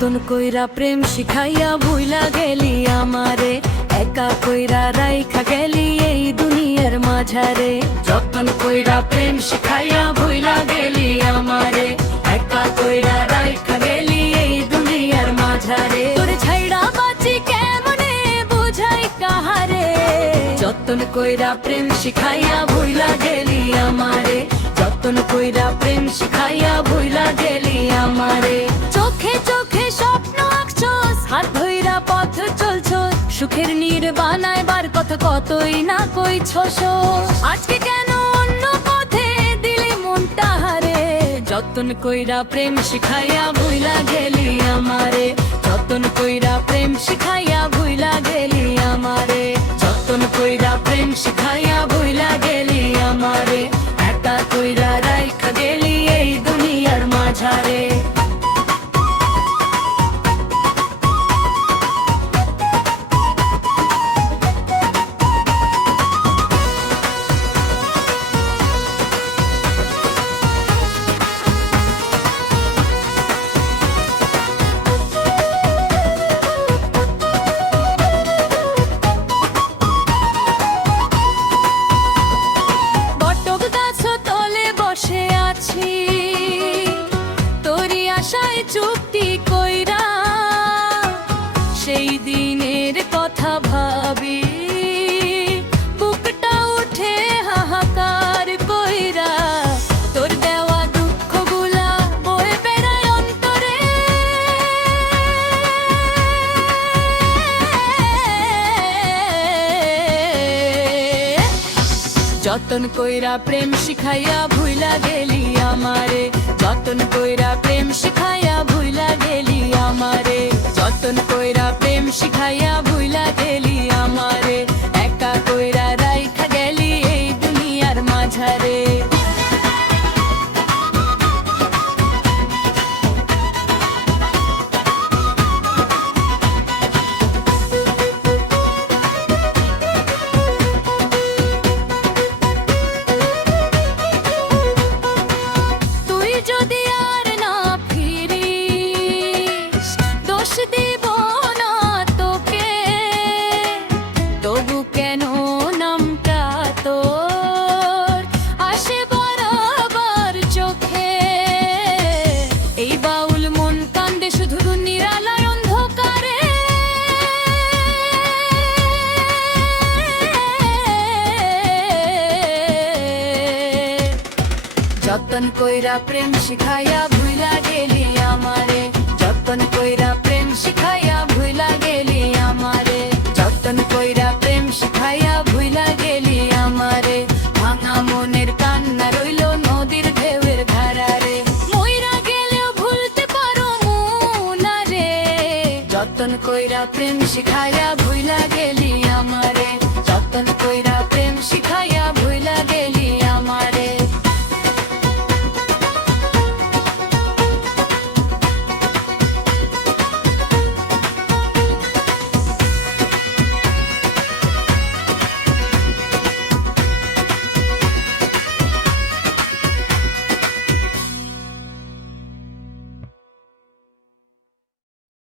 যতন কইরা প্রেম শিখাইয়া ভুইলা গেলি আমারে, একা কইরা রাইখা গেলি এই দুনিয়ার মাঝারে। যতন কইরা প্রেম শিখাইয়া ভুইলা গেলি আমারে, একা কইরা রাইখা গেলি এই দুনিয়ার মাঝারে। তোরে ছাইড়া বাঁচি কেমনে বুঝাই কাহারে, যতন কইরা প্রেম শিখাইয়া ভুইলা গেলি আমারে, যতন কইরা প্রেম শিখাইয়া ভুইলা গেলি আমারে। চোখে চোখে স্বপ্ন আঁকছস, হাত ধইরা পথ চলছস, সুখের নির্বাণায় বার কথা কতই না কইছস। আজকে কেন অন্য পথে দিলি মনটা হারে, যতন কইরা প্রেম শিখাইয়া ভুইলা গেলি আমারে, যতন কইরা প্রেম শিখাইয়া ভুইলা গেলি আমারে, যতন কইরা প্রেম শিখাইয়া ভুইলা গেলি আমারে, একা কইরা রাইখা গেলি এই দুনিয়ার মাঝারে। চুক্তি কইরা সেই দিনের কথা ভাবি, বুকটা উঠে হাহাকার কইরা, তোর দেওয়া দুঃখ গুলা বয়ে বেড়ায় অন্তরে। যতন কইরা প্রেম শিখাইয়া ভুইলা গেলি আমারে, যতন কইরা প্রেম শিখাইয়া ভুইলা গেলি আমারে, যতন কইরা প্রেম শিখাইয়া ভুইলা গেলি আমারে, একা কইরা রাইখা গেলি এই দুনিয়ার মাঝারে। দিব না তোকে, তবু কেন নামটা তোর আসে বরাবর চোখে। এই বাউল মন কান্দে শুধু নিরালার অন্ধকারে। যতন কইরা প্রেম শিখাইয়া ভুইলা গেলি আমারে, যতন কইরা প্রেম শিখাইয়া ভুইলা গেলি আমারে, যতন কইরা প্রেম শিখাইয়া ভুইলা গেলি আমারে। ভাঙা মনের কান্না রইল নদীর ঢেউয়ের ধারারে, মইরা গেলেও ভুলতে পারো না রে। যতন কইরা প্রেম শিখাইয়া ভুইলা গেলি আমারে, যতন কইরা প্রেম শিখাইয়া